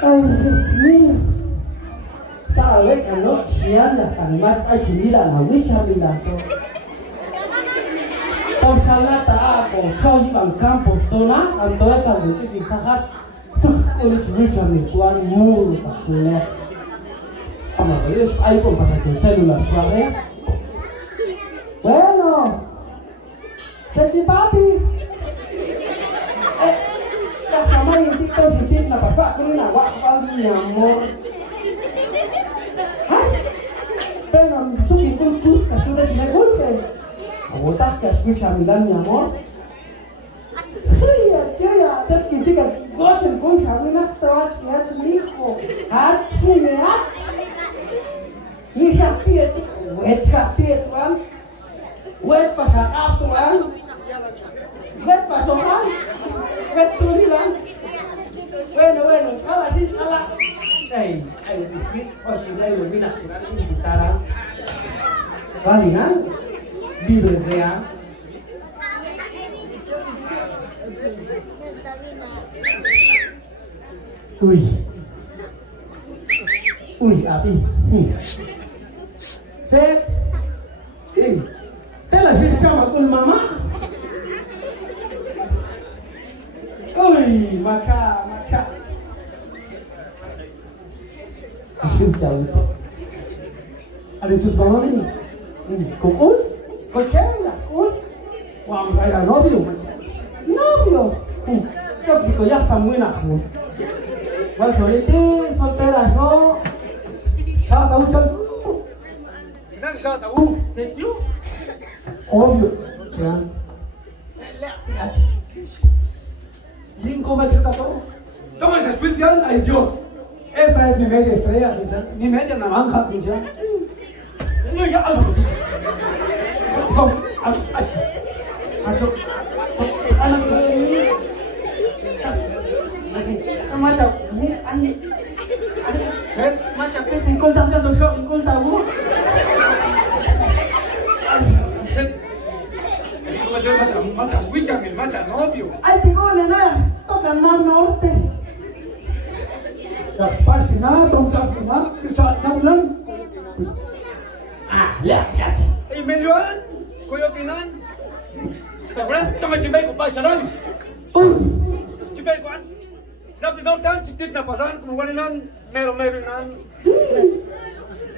Ay, Dios mío. ¿Sabe que no? Si anda, animal, hay chilida, la huicha, milato. Por salata, por chau, van campos, dona, antoeta, de chichi, sahat, subsculich, huicha, mi tuan, muro, pajule. Vamos a ver, ahí con para que células, ¿vale? Bueno. Chichi, papi. La sama yang tiktok sedikit nak bapak kini nak wakal nyamor. Hai, pengen suki kultus kasudah tidak kulpen. Awotak kasih camilan nyamor. Iya cuya, jadi jika goceng kau cami nak tawat kiat miko, hati niat. Ni sakit, wet sakit tuan, wet pasak apa tuan, wet pasokan. Betulan. Bueno, escala. Hey, biscuit, posible de vida natural y guitarra. Valinan, libre de a. Uy, abi. Set. Te la chama con mamá. Uy, maca. Asyik jauh itu. Ada sus mama ni. Kau cewek, wah, ada novio. Coba kau ya samuin aku. Wal soliti, soltera so. Saya tahu cakap. Nak saya tahu. Sekiu. Obvio, jangan. Lihat. ¿Y cómo es que está todo? ¿Cómo se explican? ¡Ay, Dios! Esta es mi media estrella, mi media naranja, ¿ya? No, ya algo. Macam novio. Ay, digo, nena, toca más norte. Ya pasti na, tongkat na, kita nabulan. Lihat. Miliuan, koyotinan. Nabulan, tama cibai ko pasaran. Cibai ko an. Nabi nortan, citit na pasan, kumwalinan, meron-meronan.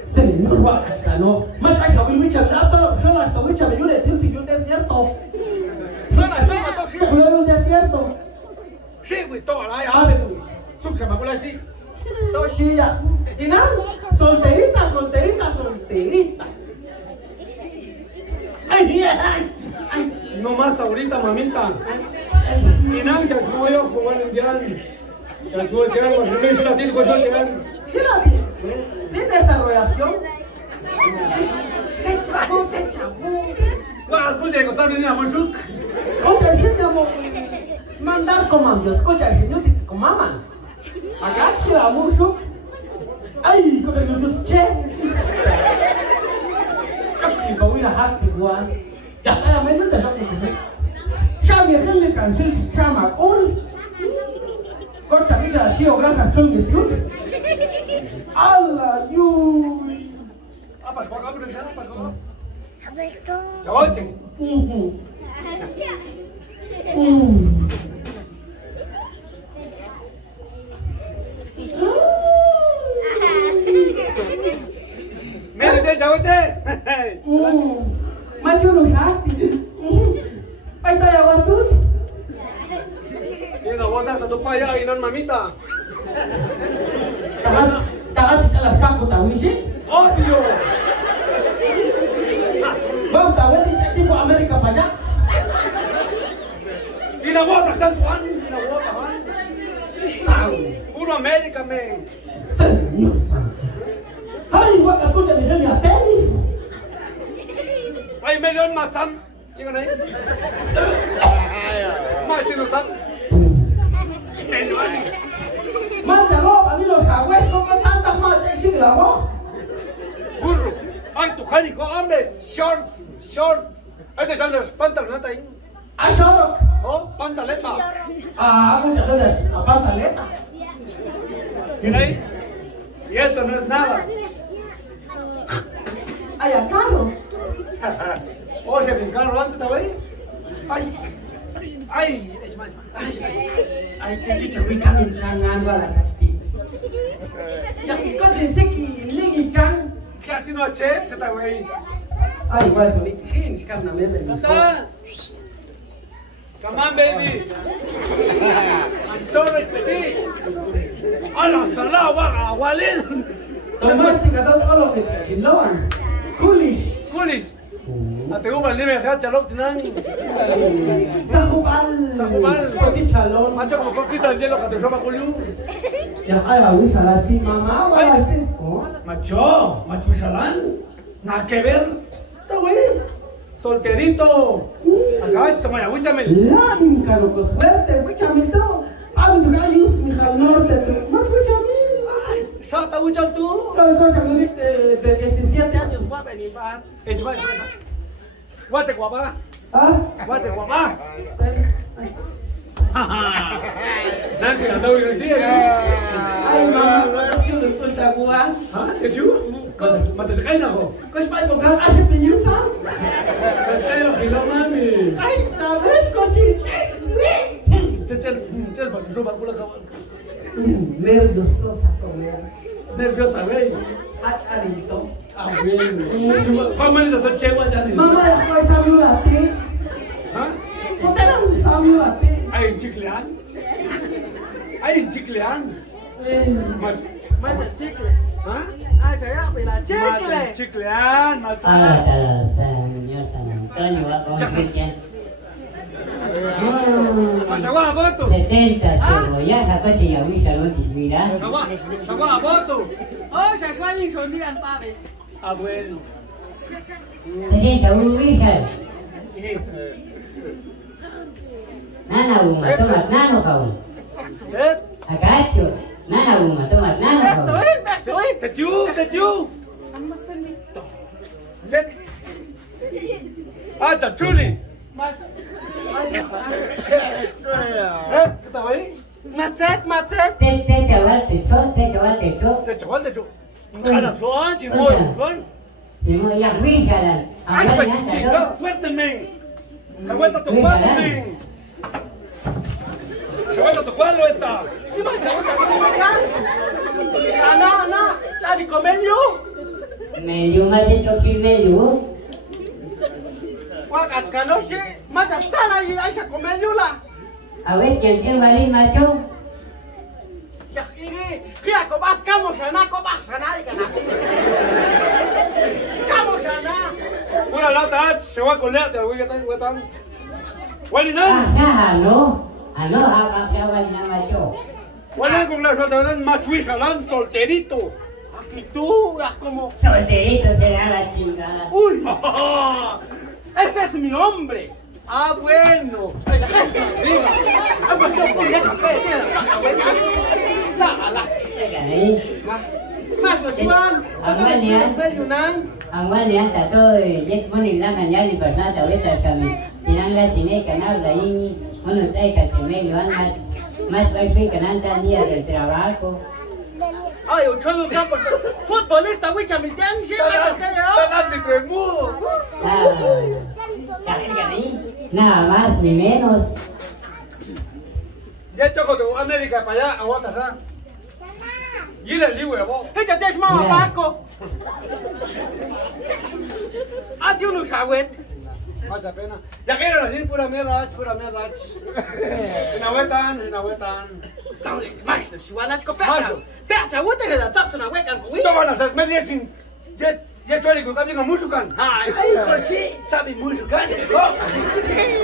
Señor Guacachano, más hasta que Lucha Blato, solo hasta Lucha Bellura, es un desierto. Solo un desierto. Sí, güey, toda la llave, tú se me acuerdas así. Toshia, Tina, solterita. Ay, no más ahorita, mamita. Tina, ya como yo jugar en Dian. Ya tuve que ver, pues no la disco, yo que ver. ¿Qué desarrollación? Te chavo. Vas, pues de contar mi amor, Chuk. Escucha, enseñamos. Mandar comandos, escucha, señor, con mamá. Acá, que la mucho. Ay, con el uso, che. Y con una hack igual. Ya está, me gusta eso. Ya me hacen le cancel, chama, Escucha, que ya chido, gracias, son mis hijos. Allah, Yuri. Apa sekolah kamu dari sana? Apa sekolah? Habis itu. Jawab, Cing. Mira, jawab, Cing. Maju lu sakti. Ay, tayo wantut. Ini nawata satu paya inon mamita. Tahan dicelas kaku tahu sih? Obvio. Bang, tahu di Amerika banyak. Ini nawata santuan, ini nawata kan. Tahu. Puro Amerika, men. Señor. Ay, gua escucha di sini tenis. Ay, million macam. Jangan naik. Mati lu sam. Mancha lo, ani lo sabes cómo tantas más sexy la voz. Burro. Ay, tu cani, kau ambil short. Ada jalan pantalon nanti. Ashorok. Oh, pantaleta. Aku jangan pantaleta. Mira ahí. Y esto no es nada. Ay, acá. Oh, se brincaron antes, ¿está ahí? Ay. Ay. Ay, que chicha, we can in Shanghai la Castilla. Ya que coche seki ligi kan. ¿Qué aquí no che? Se está ahí. Ay, igual con ni kan na meme. Come on, baby. I'm sorry, petit. Allah, salah, waga, walil. Domestika daw kalau ke Chilawan. Kulish. Kulis. Ate ubal libre acá, chalop tinan. Sakubal. Coche chalón. Macho como conquista el hielo que te sopa culiu. Ya ay, awi sala si mama wala este. Macho, macho Shalan. Nada que ver. Está güey. Solterito. Acá, toma ya, wíchame. Lamin kalo ko suerte, wíchame to. Al rayos mi al norte. Más wíchame. Salta, wíchame tú. De 17 años va a venir para. Echma. Guate guapa. Ah, Guate guapa. Nanti ada wíchame dia. ay mama, yo le falta gua. Hah? Keju? Mata sekali nak kau. Kau sempat pegang asyik penyutan. Saya nak hilang mami. Ay, sabes coche. Cel batu sopa pula kawan. Nerviosa comer. Nerviosa, wey. Acharito. Amin. Kau mana tu cewa jadi? Mama, kau samurati. Hah? Kau tak samurati. Ain ciklian. Ain ciklian. Macam chicle. Hah? Ah, saya bila chicle. Ciklian, Hola, mata. señor San Antonio, va con Cristian. Sawa aboto. 70 cebollas, a coche y a Willa, no te mira. Sawa aboto. Oh, saya suka ni sondian pabe. Ah, bueno. 70 Willa. Nana Uma, toma nano kawan. Agacho, Nana Uma, toma nano kawan. Teju. Ah, tak curi. Kita baik. Macet. Te chaval, te cho. Teju. Ada tuan, cimoy, tuan. Si mo ya Willa dan. Ay, chica, suéltame. Se vuelta tu cuadro, men. Se vuelta tu cuadro esta. Ana, cari komenyo. Medio más de choquil medio. Wah, kalau sih macam tanah ini Aisyah komenyo lah. A ver, ¿quién vale macho? Ya ini, kia kau bas kamu sana ikan aku. Kamu sana. Una lata, se va a colear, te voy a estar. Walinan, Ano, apa vale macho? walinan con la suelta, machuisa, lan solterito. Aquí tú, ya como. Solterito será la chingada. Uy, ese es mi hombre. Ah, bueno. Salah. Mas Osman, Ang wali anta to jet mo nila kanya di pasna sa weta kami. Tinangla sine kanal da ini mono sai ka temeli wan mas wifi kananta dia del trabajo. Ay, yo soy un campo futbolista, wicha mi tian, sí, Tan árbitro el mudo. Nada más ni menos. Ya choco de América para allá, aguanta acá. Y le digo, vos. Ella te llama Paco. Ah, tío, no sabes. Mucha pena. Ya quiero decir pura mierda. Sinawetan. Mas, si van a escopeta. Pecha, what the hell, that's not wekan kuwi. Toma las medias sin. Ya chori con cambio con musukan. Ay, José. Sabe musukan.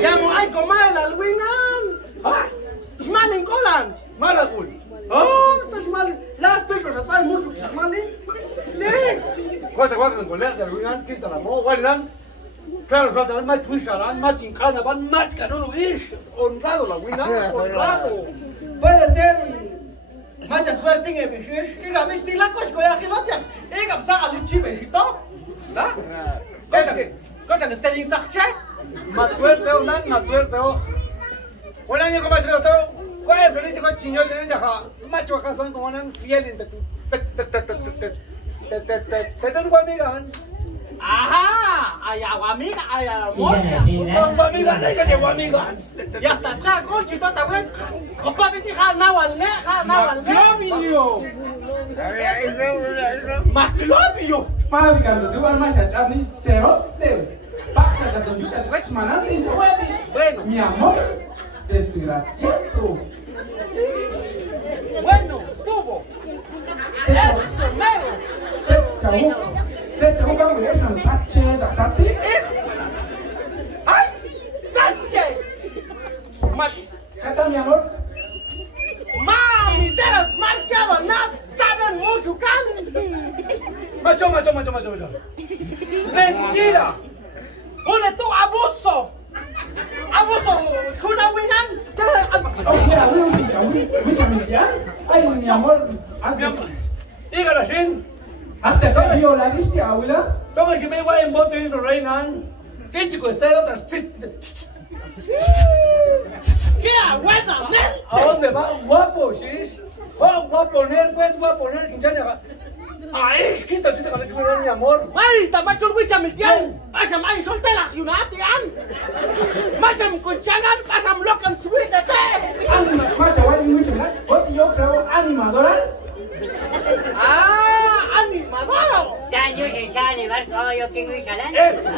Ya mo ay kumain alwingan. Ah, Smalling Golan. malakul. Oh, to smal. Las pechos, as fal musu, smalling. Le. Cosa con la de Ruinan, que está la mo, Walinan. Claro, falta más Twisharan, más chincana, más canolo ish. Honrado la Winan, honrado. Puede ser mucha suerte en el fichish. Iga me stila kosko ya gilotia. Iga sa ali chibesito. ¿Da? Cosa que está en sache. Más suerte o. Hola, niño, ¿cómo estás? ¿Cuál es el feliz con chiñote en Yaja? macho acá son como un fiel te guamigan. Ajá, ay amiga, ay amor. Guamigan, ay que guamigan. Ya está, sa coche tota wen. Copa biti nawal ne. Maclovio. Maclovio. Papi, cuando te van más allá, ni cerote. Pasa que te duchas, rex manante, y bueno, mi amor, desgraciado. Bueno, estuvo. Eso, mero. Te chavo, como le echan sache, da sati. ¡Ay! ¡Sánchez! ¿Qué tal, mi amor? ¡Mami, te las marcado! ¡Nas! ¡Saben musukan! Macho. Mentira. ¡Une tú abuso! ¡Abuso! ¡Una wingan! Ay, mi amor. Dígala sin. Hasta que vio la lista, abuela. Toma si me voy en bote y reinan. ¿Qué chico está de otras? ¡Qué buena mente! ¿A dónde va? Guapo, ¿sí? Va a poner, quinchana. Ay, es que esta chica me ha mi amor. ¡Ay, tamacho el wicha miltian! ¡Pasam ay, solte la junatian! ¡Masam conchagan, pasam locan suítete! Anima, macha, guay, muy similar. Yo creo animadora. ¡Ah, animador! Dan yo se sale, vas a yo que muy salán. Eso.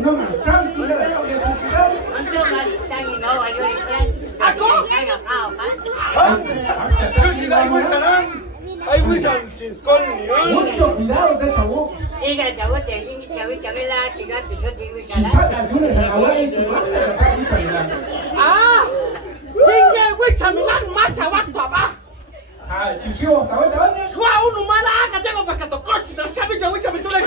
No me chan, tú le das que escuchar. Anto más tan y no valió el plan. ¿Ako? Ay, Wilson, sin esconder. Mucho cuidado, de chavo. Diga, chavo, te vine, chavela, que gato, yo te voy a Chichata, yo le abuela y tu madre le está mucha mirando. ¡Ah! ¡Dingue wicha milan macha waktu apa! Ah, chichio, ¿sabes? ¡Suá uno mala! ¡Que tengo para que tocochi! ¡No chavi chavi chavi tú le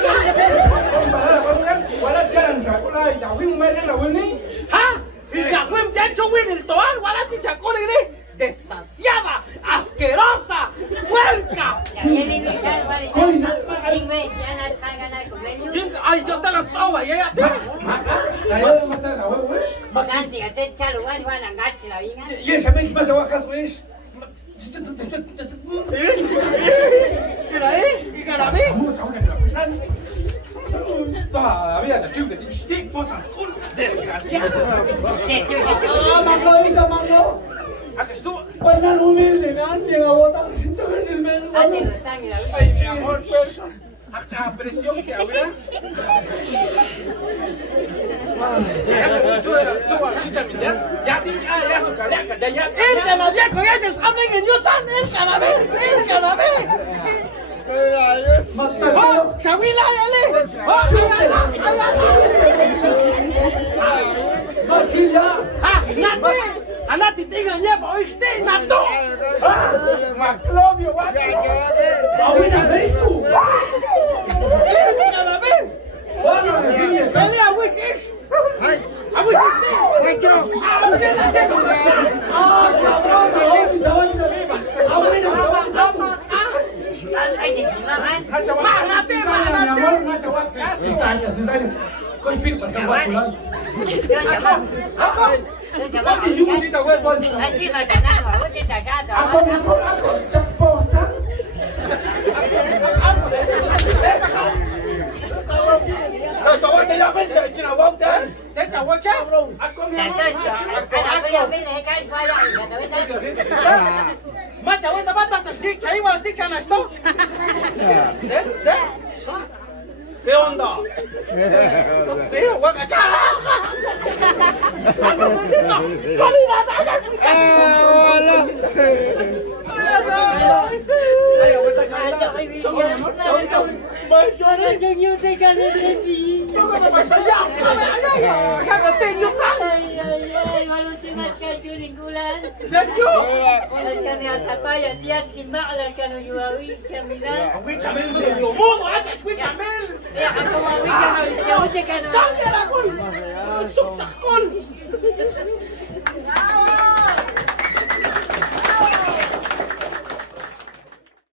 Wala jalan chakula, ya wing mere la wini. ¡Ah! ¡Y ya fue ya hecho win el toal! ¡Wala chichacole gri! ¡Desasiada! ¡Asquerosa! ¡Puerca! ¡Ay, yo te la soba! ¡Y ella te! Y ese me macho acaso es. ¡Mira ahí! ¡Y garabí! Todavía te chico, te cosas desgraciado. Mano. ¡Aquí estuvo! Pues tan humilde, me han llegado a botar. Siento que es el menos. ¡Ay, mi amor, puerca! ¡Hasta presión que habrá! ¡El canadiaco ya se sabe en Yusan! ¡El canabé! ¡Oh! ¡Chavila, yale! ¡Oh, Marchilla. ¡Ah! ¡Nati! ¡Anati tenga nieva! ¡Oíste! ¡Nato! Maclovio, guapo. Abuela, ¿ves tú? ¡El canabé! Bueno, niña. ¡Dale a Wishish! ¡A Wishish! Cabrón, chaval. ¿Qué onda?